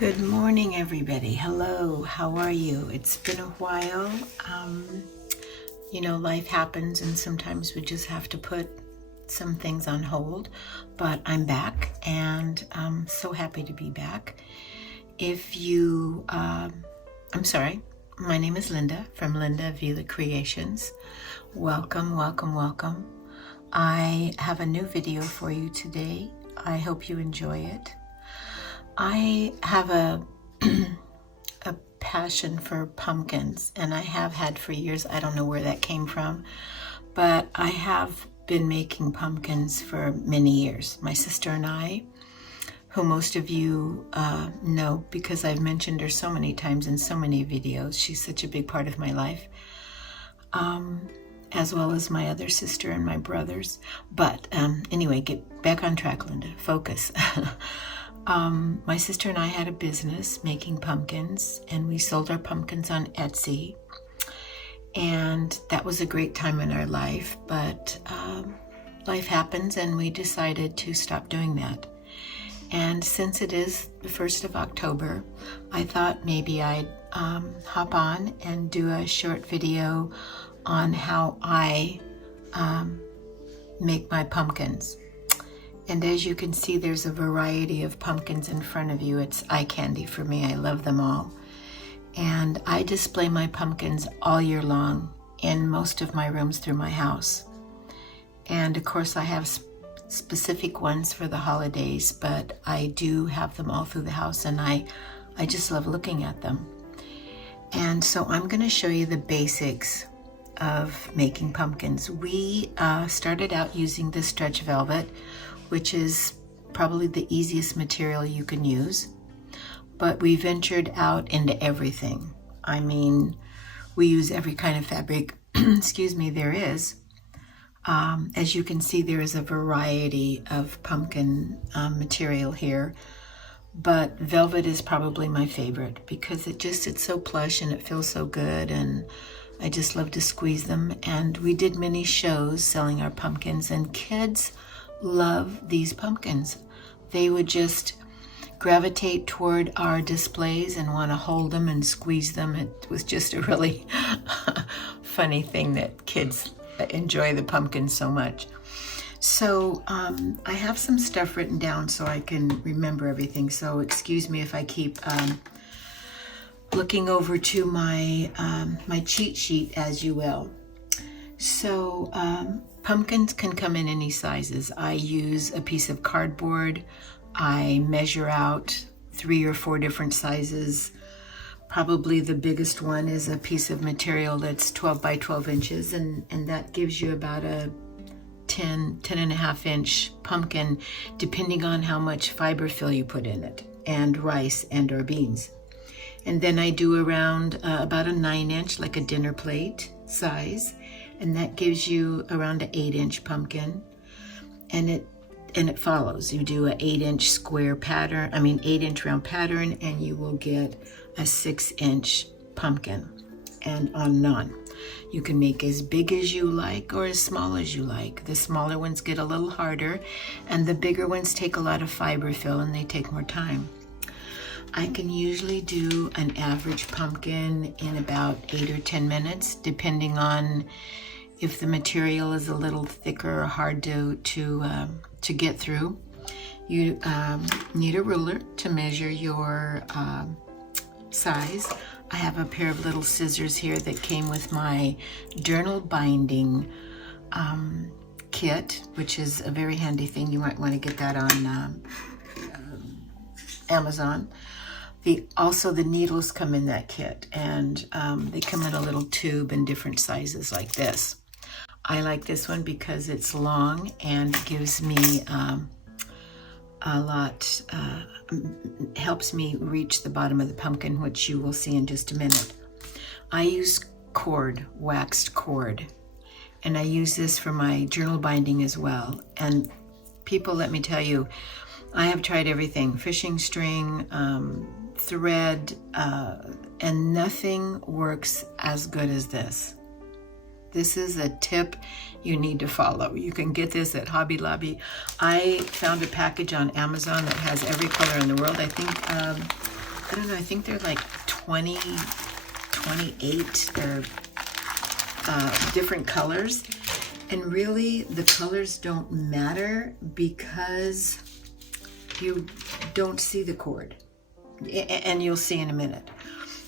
Good morning, everybody. Hello, how are you? It's been a while. Life happens and sometimes we just have to put some things on hold, but I'm back and I'm so happy to be back. I'm sorry, my name is Linda from LindaVilla Creations. Welcome, welcome, welcome. I have a new video for you today. I hope you enjoy it. I have a passion for pumpkins, and I have had for years. I don't know where that came from, but I have been making pumpkins for many years. My sister and I, who most of you know because I've mentioned her so many times in so many videos. She's such a big part of my life, as well as my other sister and my brothers. But anyway, get back on track, Linda. Focus. My sister and I had a business making pumpkins, and we sold our pumpkins on Etsy, and that was a great time in our life, but life happens and we decided to stop doing that. And since it is the 1st of October, I thought maybe I'd hop on and do a short video on how I make my pumpkins. And as you can see, there's a variety of pumpkins in front of you. It's eye candy for me. I love them all. And I display my pumpkins all year long in most of my rooms through my house. And of course, I have specific ones for the holidays, but I do have them all through the house, and I just love looking at them. And so I'm going to show you the basics of making pumpkins. We started out using the stretch velvet, which is probably the easiest material you can use. But we ventured out into everything. I mean, we use every kind of fabric, there is. As you can see, there is a variety of pumpkin material here. But velvet is probably my favorite because it's so plush and it feels so good, and I just love to squeeze them. And we did many shows selling our pumpkins, and kids love these pumpkins. They would just gravitate toward our displays and want to hold them and squeeze them. It was just a really funny thing that kids enjoy the pumpkins so much. So I have some stuff written down so I can remember everything. So excuse me if I keep looking over to my my cheat sheet, as you will. So pumpkins can come in any sizes. I use a piece of cardboard. I measure out 3 or 4 different sizes. Probably the biggest one is a piece of material that's 12 by 12 inches, and that gives you about a 10 and a half inch pumpkin, depending on how much fiber fill you put in it, and rice and or beans. And then I do around about a 9 inch, like a dinner plate size, and that gives you around an 8 inch pumpkin. And it follows. You do an 8 inch square pattern, 8 inch round pattern, and you will get a 6 inch pumpkin, and on and on. You can make as big as you like or as small as you like. The smaller ones get a little harder, and the bigger ones take a lot of fiber fill and they take more time. I can usually do an average pumpkin in about 8 or 10 minutes, depending on if the material is a little thicker or hard to get through. You need a ruler to measure your size. I have a pair of little scissors here that came with my journal binding kit, which is a very handy thing. You might want to get that on Amazon. Also, the needles come in that kit, and they come in a little tube in different sizes like this. I like this one because it's long and gives me a lot, helps me reach the bottom of the pumpkin, which you will see in just a minute. I use cord, waxed cord, and I use this for my journal binding as well. And people, let me tell you, I have tried everything, fishing string, thread, and nothing works as good as this. This is a tip you need to follow. You can get this at Hobby Lobby. I found a package on Amazon that has every color in the world. I think I don't know, I think they're like 20, 28 or different colors. And really, the colors don't matter because you don't see the cord. And you'll see in a minute.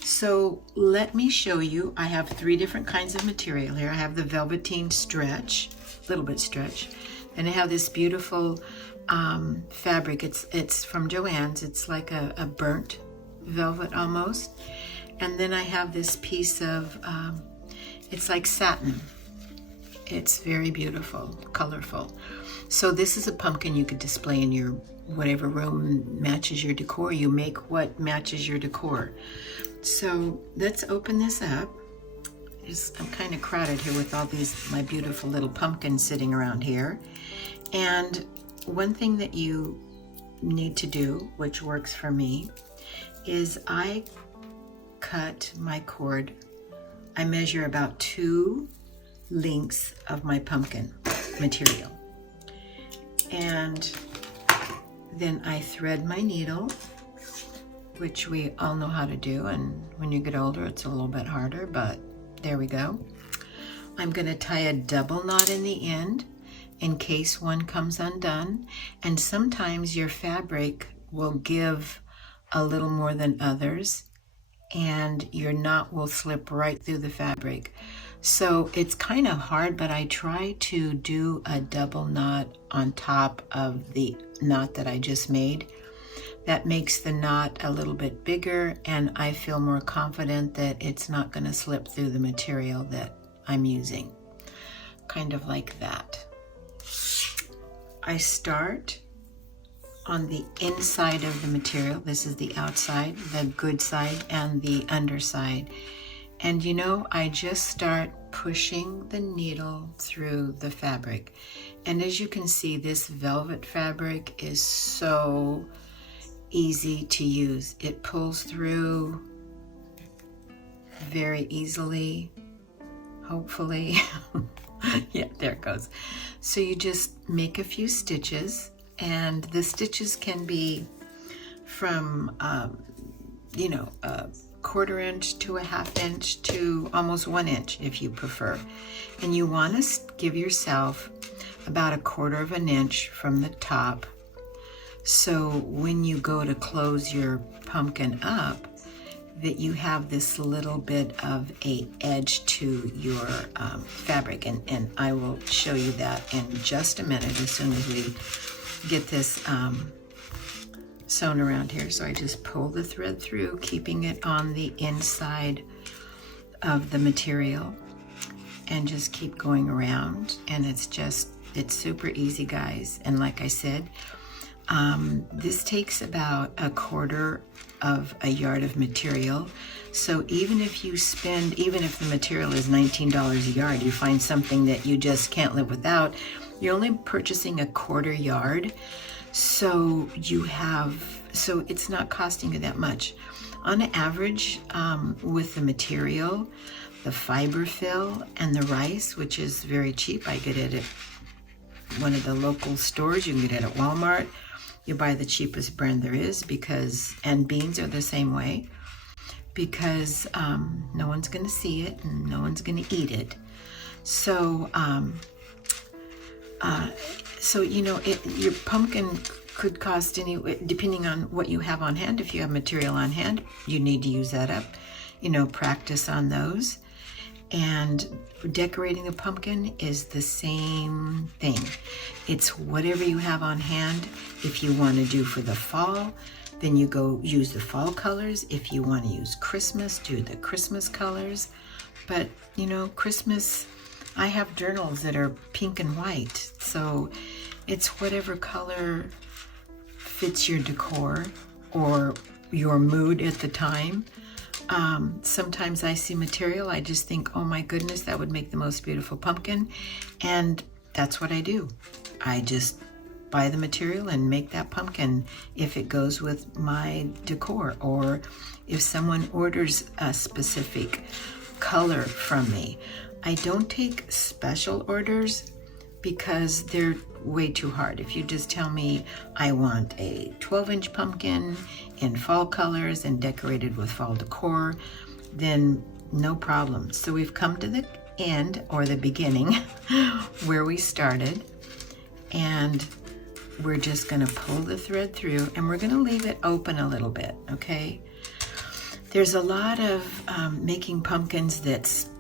So let me show you. I have 3 different kinds of material here. I have the velveteen stretch, a little bit stretch. And I have this beautiful fabric. It's from Joann's. It's like a burnt velvet almost. And then I have this piece of, it's like satin. It's very beautiful, colorful. So this is a pumpkin you could display in your whatever room matches your decor. You make what matches your decor. So let's open this up. I'm kind of crowded here with all these, my beautiful little pumpkins sitting around here. And one thing that you need to do, which works for me, is I cut my cord. I measure about 2 lengths of my pumpkin material. And then I thread my needle, which we all know how to do, and when you get older it's a little bit harder, but there we go. I'm going to tie a double knot in the end in case one comes undone, and sometimes your fabric will give a little more than others and your knot will slip right through the fabric. So it's kind of hard, but I try to do a double knot on top of the knot that I just made. That makes the knot a little bit bigger, and I feel more confident that it's not going to slip through the material that I'm using. Kind of like that. I start on the inside of the material. This is the outside, the good side, and the underside. And you know, I just start pushing the needle through the fabric. And as you can see, this velvet fabric is so easy to use. It pulls through very easily, hopefully. Yeah, there it goes. So you just make a few stitches, and the stitches can be from, you know, a 1/4 inch to a 1/2 inch to almost 1 inch if you prefer. And you want to give yourself about 1/4 of an inch from the top, so when you go to close your pumpkin up, that you have this little bit of a edge to your fabric. And I will show you that in just a minute as soon as we get this sewn around here. So I just pull the thread through, keeping it on the inside of the material, and just keep going around. And it's super easy, guys. And like I said, this takes about 1/4 of a yard of material. So even if the material is $19 a yard, you find something that you just can't live without, you're only purchasing 1/4 yard. So it's not costing you that much. On average, with the material, the Poly-Fil and the rice, which is very cheap, I get it at one of the local stores. You can get it at Walmart. You buy the cheapest brand there is, and beans are the same way, because no one's going to see it and no one's going to eat it. So, you know, your pumpkin could cost depending on what you have on hand. If you have material on hand, you need to use that up. You know, practice on those. And decorating a pumpkin is the same thing. It's whatever you have on hand. If you want to do for the fall, then you go use the fall colors. If you want to use Christmas, do the Christmas colors. But, you know, Christmas, I have journals that are pink and white. So it's whatever color fits your decor or your mood at the time. Sometimes I see material, I just think, oh my goodness, that would make the most beautiful pumpkin. And that's what I do. I just buy the material and make that pumpkin if it goes with my decor, or if someone orders a specific color from me. I don't take special orders because they're way too hard. If you just tell me I want a 12-inch pumpkin in fall colors and decorated with fall decor, then no problem. So we've come to the end, or the beginning, where we started, and we're just gonna pull the thread through, and we're gonna leave it open a little bit, okay? There's a lot of making pumpkins that's,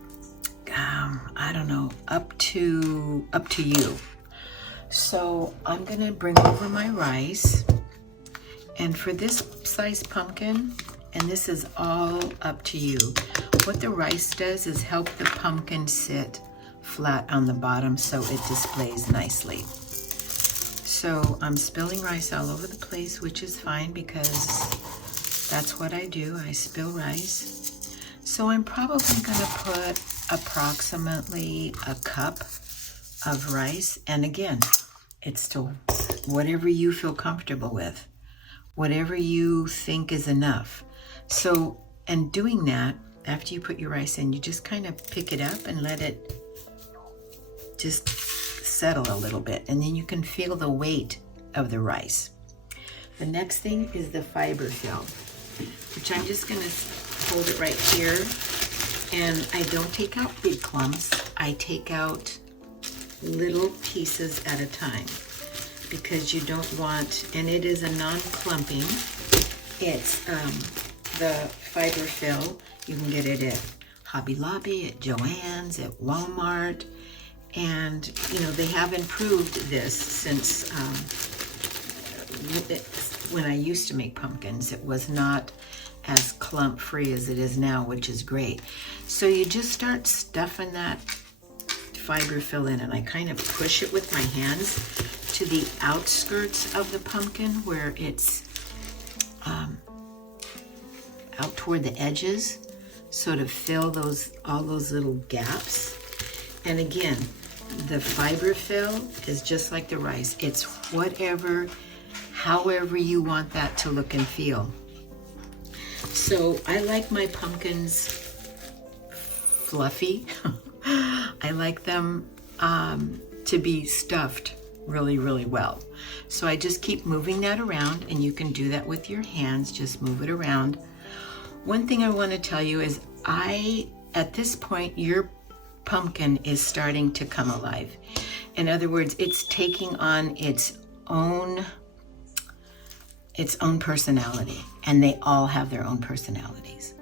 I don't know, up to you. So I'm gonna bring over my rice, and for this size pumpkin, and this is all up to you, what the rice does is help the pumpkin sit flat on the bottom so it displays nicely. So I'm spilling rice all over the place, which is fine because that's what I do. I spill rice. So I'm probably gonna put approximately a cup of rice. And again, it's still whatever you feel comfortable with, whatever you think is enough. So, and doing that, after you put your rice in, you just kind of pick it up and let it just settle a little bit, and then you can feel the weight of the rice. The next thing is the fiber fill, which I'm just gonna hold it right here, and I don't take out big clumps. I take out little pieces at a time because you don't want, and it is a non-clumping. It's the fiber fill. You can get it at Hobby Lobby, at Joann's, at Walmart. And, you know, they have improved this since when I used to make pumpkins. It was not as clump free as it is now, which is great. So you just start stuffing that fiber fill in, and I kind of push it with my hands to the outskirts of the pumpkin where it's out toward the edges, so to fill all those little gaps. And again, the fiber fill is just like the rice. It's however you want that to look and feel. So I like my pumpkins fluffy. I like them to be stuffed really, really well. So I just keep moving that around, and you can do that with your hands. Just move it around. One thing I want to tell you is at this point, your pumpkin is starting to come alive. In other words, it's taking on its own personality, and they all have their own personalities.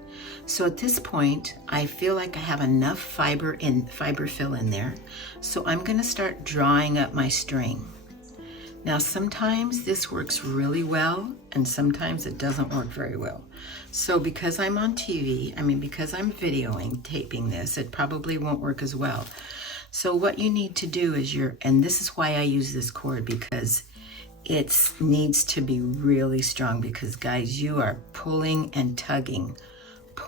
So at this point, I feel like I have enough fiber fill in there. So I'm going to start drawing up my string. Now, sometimes this works really well, and sometimes it doesn't work very well. So because I'm on TV, because I'm taping this, it probably won't work as well. So what you need to do is and this is why I use this cord, because it needs to be really strong, because guys, you are pulling and tugging.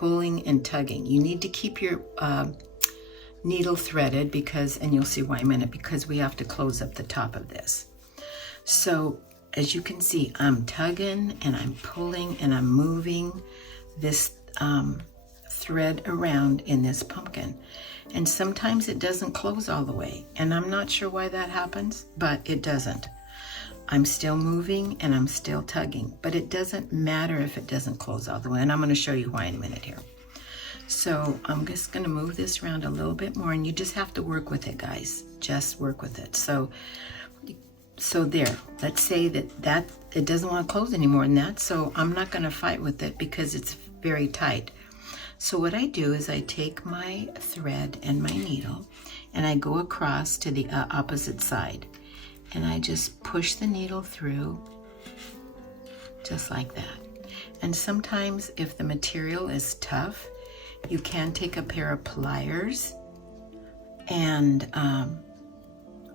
You need to keep your needle threaded and you'll see why in a minute, because we have to close up the top of this. So as you can see, I'm tugging and I'm pulling and I'm moving this thread around in this pumpkin. And sometimes it doesn't close all the way. And I'm not sure why that happens, but it doesn't. I'm still moving and I'm still tugging, but it doesn't matter if it doesn't close all the way. And I'm going to show you why in a minute here. So I'm just going to move this around a little bit more, and you just have to work with it, guys. Just work with it. So there, let's say that it doesn't want to close any more than that, so I'm not going to fight with it because it's very tight. So what I do is I take my thread and my needle, and I go across to the opposite side, and I just push the needle through just like that. And sometimes if the material is tough, you can take a pair of pliers, and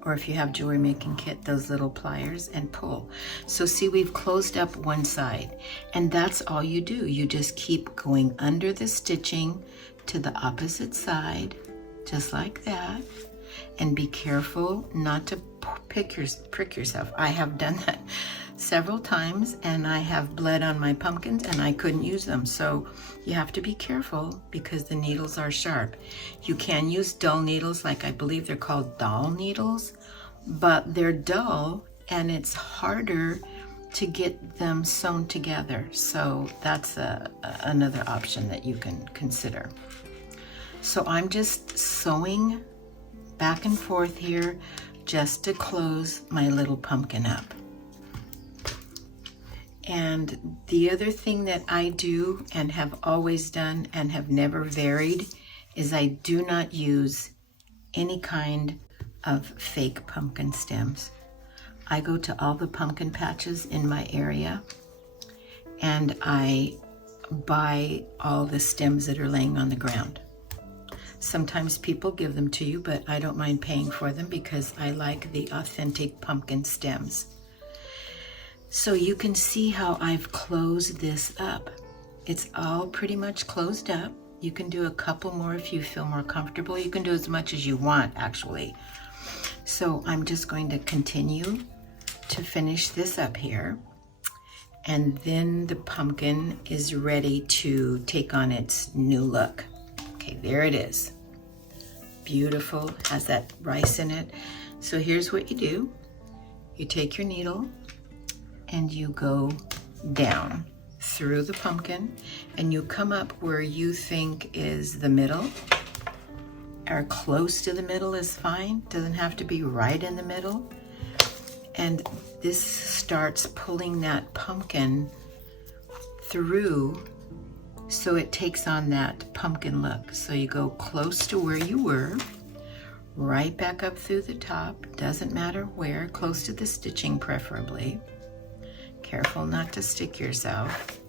or if you have jewelry making kit, those little pliers, and pull. So see, we've closed up one side, and that's all you do. You just keep going under the stitching to the opposite side, just like that, and be careful not to prick yourself. I have done that several times, and I have bled on my pumpkins and I couldn't use them. So you have to be careful because the needles are sharp. You can use dull needles, like I believe they're called doll needles, but they're dull and it's harder to get them sewn together. So that's another option that you can consider. So I'm just sewing back and forth here just to close my little pumpkin up. And the other thing that I do and have always done and have never varied is I do not use any kind of fake pumpkin stems. I go to all the pumpkin patches in my area and I buy all the stems that are laying on the ground. Sometimes people give them to you, but I don't mind paying for them because I like the authentic pumpkin stems. So you can see how I've closed this up. It's all pretty much closed up. You can do a couple more if you feel more comfortable. You can do as much as you want, actually. So I'm just going to continue to finish this up here. And then the pumpkin is ready to take on its new look. Okay, there it is. Beautiful, has that rice in it. So here's what you do. You take your needle and you go down through the pumpkin and you come up where you think is the middle, or close to the middle is fine. Doesn't have to be right in the middle. And this starts pulling that pumpkin through so it takes on that pumpkin look. So you go close to where you were, right back up through the top, doesn't matter where, close to the stitching preferably. Careful not to stick yourself.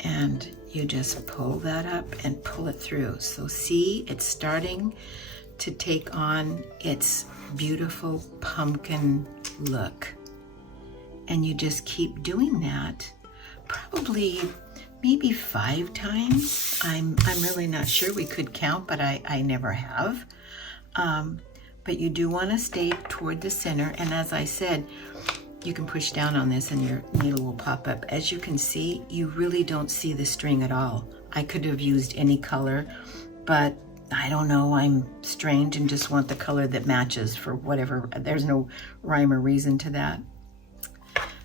And you just pull that up and pull it through. So see, it's starting to take on its beautiful pumpkin look. And you just keep doing that, probably maybe 5 times. I'm really not sure. We could count, but I never have. But you do want to stay toward the center. And as I said, you can push down on this and your needle will pop up. As you can see, you really don't see the string at all. I could have used any color, but I don't know, I'm strange and just want the color that matches for whatever. There's no rhyme or reason to that.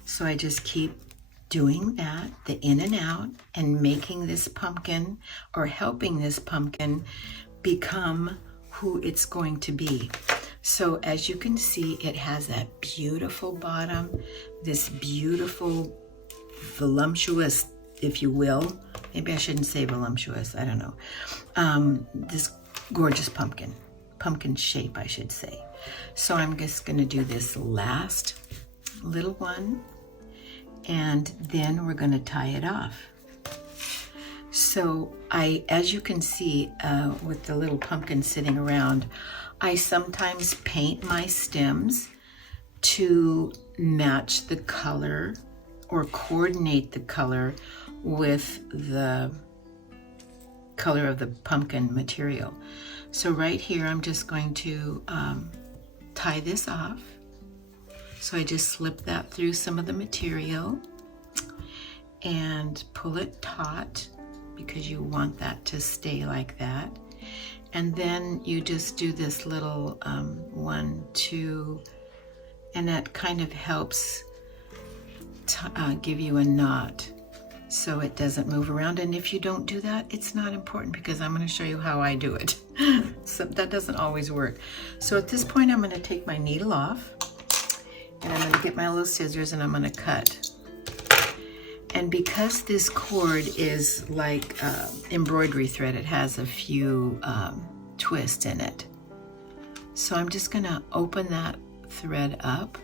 So I just keep doing that, the in and out, and making this pumpkin, or helping this pumpkin become who it's going to be. So as you can see, it has that beautiful bottom, this beautiful, voluptuous, if you will. Maybe I shouldn't say voluptuous, I don't know. This gorgeous pumpkin shape, I should say. So I'm just gonna do this last little one, and then we're gonna tie it off. So as you can see, with the little pumpkin sitting around, I sometimes paint my stems to match the color or coordinate the color with the color of the pumpkin material. So right here, I'm just going to tie this off. So I just slip that through some of the material and pull it taut, because you want that to stay like that. And then you just do this little 1, 2, and that kind of helps give you a knot so it doesn't move around. And if you don't do that, it's not important, because I'm going to show you how I do it. So that doesn't always work. So at this point, I'm going to take my needle off, and I'm going to get my little scissors and I'm going to cut. And because this cord is like embroidery thread, it has a few twists in it. So I'm just gonna open that thread up,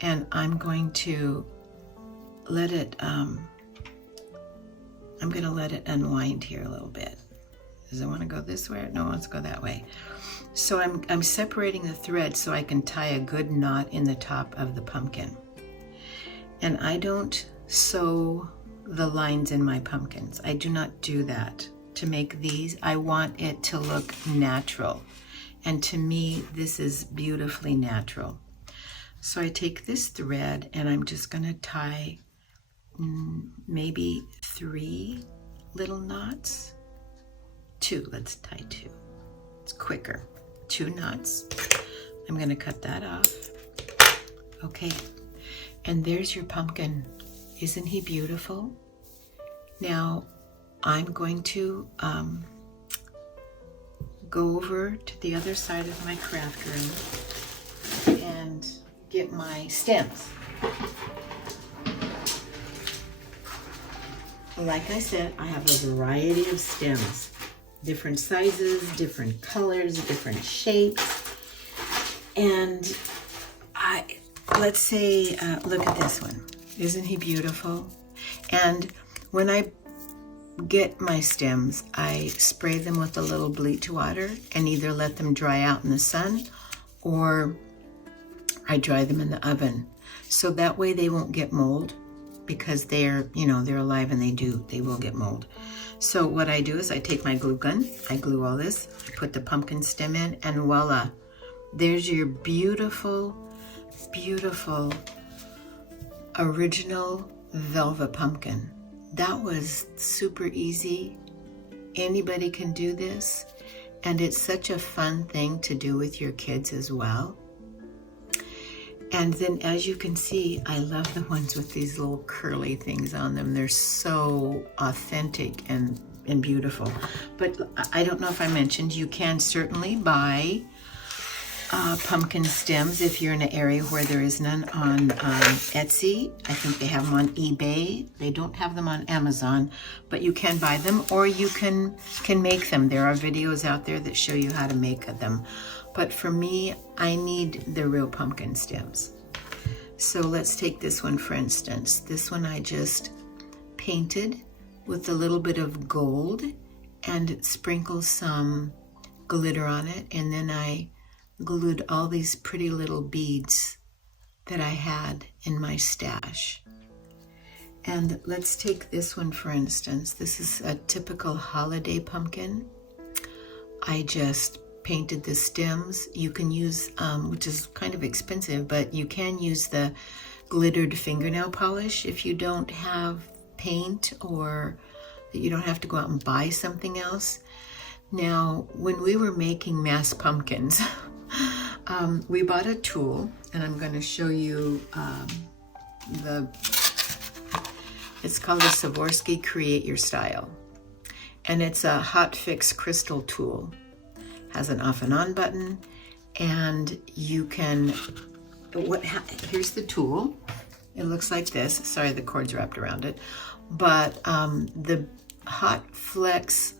and I'm going to let it, I'm gonna let it unwind here a little bit. Does it wanna go this way? No, let's go that way. So I'm separating the thread so I can tie a good knot in the top of the pumpkin. And I don't sew the lines in my pumpkins. I do not do that. To make these, I want it to look natural. And to me, this is beautifully natural. So I take this thread and I'm just gonna tie maybe 3 little knots. 2, let's tie 2. It's quicker. 2 knots. I'm going to cut that off. Okay, and there's your pumpkin. Isn't he beautiful? Now, I'm going to go over to the other side of my craft room and get my stems. Like I said, I have a variety of stems. Different sizes, different colors, different shapes. And let's say, look at this one. Isn't he beautiful? And when I get my stems, I spray them with a little bleach water and either let them dry out in the sun or I dry them in the oven. So that way they won't get mold, because they're, you know, they're alive and they will get mold. So what I do is I take my glue gun, I glue all this, I put the pumpkin stem in, and voila, there's your beautiful, beautiful original velvet pumpkin. That was super easy. Anybody can do this, and it's such a fun thing to do with your kids as well. And then, as you can see, I love the ones with these little curly things on them. They're so authentic and beautiful. But I don't know if I mentioned, you can certainly buy pumpkin stems if you're in an area where there is none on Etsy. I think they have them on eBay. They don't have them on Amazon, but you can buy them, or you can make them. There are videos out there that show you how to make them. But for me, I need the real pumpkin stems. So let's take this one, for instance. This one I just painted with a little bit of gold and sprinkled some glitter on it, and then I glued all these pretty little beads that I had in my stash. And let's take this one, for instance. This is a typical holiday pumpkin. I just painted the stems. You can use, which is kind of expensive, but you can use the glittered fingernail polish if you don't have paint, or that you don't have to go out and buy something else. Now, when we were making mass pumpkins, we bought a tool, and I'm going to show you it's called the Swarovski Create Your Style, and it's a hot fix crystal tool. Has an off and on button, and you can, here's the tool. It looks like this. Sorry, the cord's wrapped around it. But the hot fix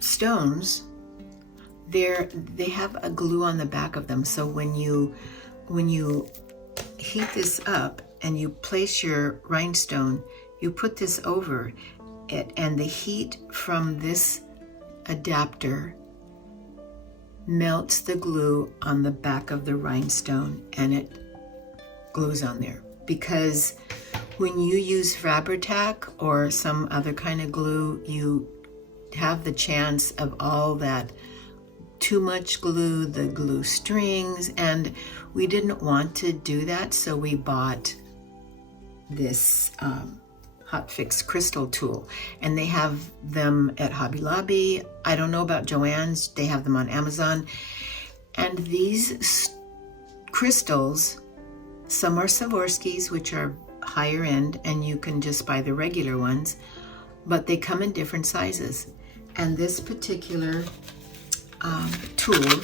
stones, they have a glue on the back of them. So when you heat this up and you place your rhinestone, you put this over it, and the heat from this adapter melts the glue on the back of the rhinestone, and it glues on there. Because when you use Fabri-Tac or some other kind of glue, you have the chance of all that too much glue, the glue strings, and we didn't want to do that, so we bought this hot fix crystal tool, and they have them at Hobby Lobby. I don't know about Joann's. They have them on Amazon. And these crystals, some are Swarovskis, which are higher end, and you can just buy the regular ones, but they come in different sizes. And this particular tool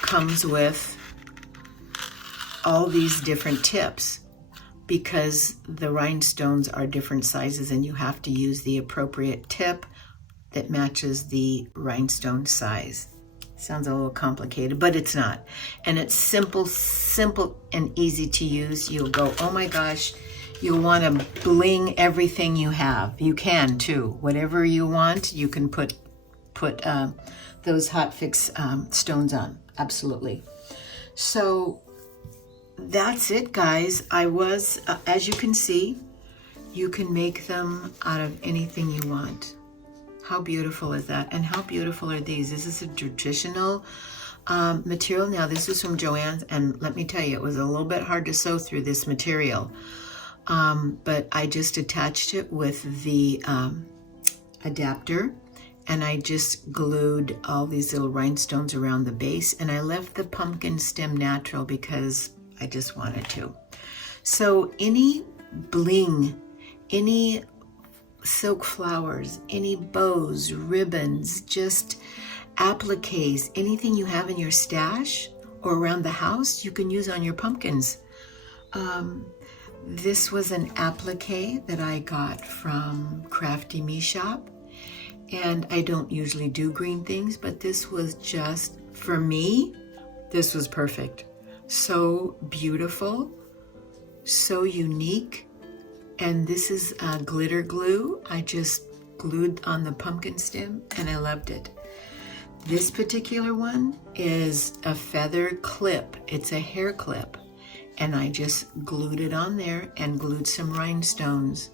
comes with all these different tips, because the rhinestones are different sizes, and you have to use the appropriate tip that matches the rhinestone size. Sounds a little complicated, but it's not. And it's simple and easy to use. You'll go, oh my gosh, you'll want to bling everything you have. You can too. Whatever you want, you can put those hot fix stones on. Absolutely. So that's it, guys. As you can see, you can make them out of anything you want. How beautiful is that? And how beautiful are these? This is a traditional material. Now, this is from Joann's, and let me tell you, it was a little bit hard to sew through this material. But I just attached it with the adapter, and I just glued all these little rhinestones around the base, and I left the pumpkin stem natural because I just wanted to. So any bling, any silk flowers, any bows, ribbons, just appliques, anything you have in your stash or around the house, you can use on your pumpkins. This was an applique that I got from Crafty Me Shop, and I don't usually do green things, but this was just, for me, this was perfect. So beautiful, so unique. And this is glitter glue. I just glued on the pumpkin stem, and I loved it. This particular one is a feather clip. It's a hair clip, and I just glued it on there and glued some rhinestones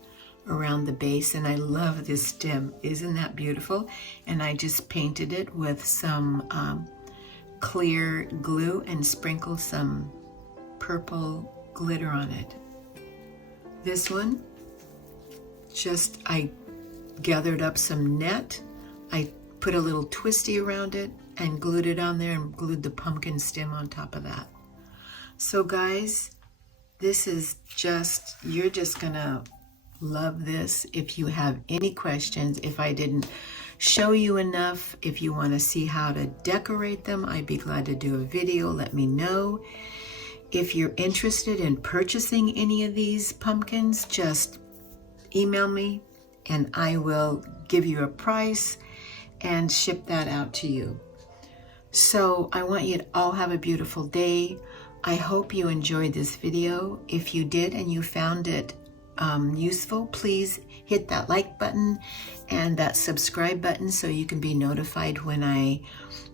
around the base, and I love this stem. Isn't that beautiful? And I just painted it with some clear glue and sprinkled some purple glitter on it. This one, just I gathered up some net, I put a little twisty around it and glued it on there and glued the pumpkin stem on top of that. So guys, this is just, you're just gonna love this. If you have any questions, if I didn't show you enough, if you want to see how to decorate them, I'd be glad to do a video. Let me know. If you're interested in purchasing any of these pumpkins, just email me and I will give you a price and ship that out to you. So I want you to all have a beautiful day. I hope you enjoyed this video. If you did and you found it useful, please hit that like button and that subscribe button so you can be notified when I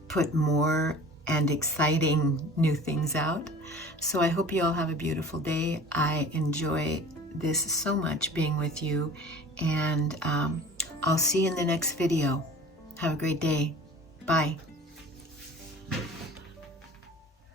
put more and exciting new things out. So I hope you all have a beautiful day. I enjoy this so much, being with you, and I'll see you in the next video. Have a great day. Bye.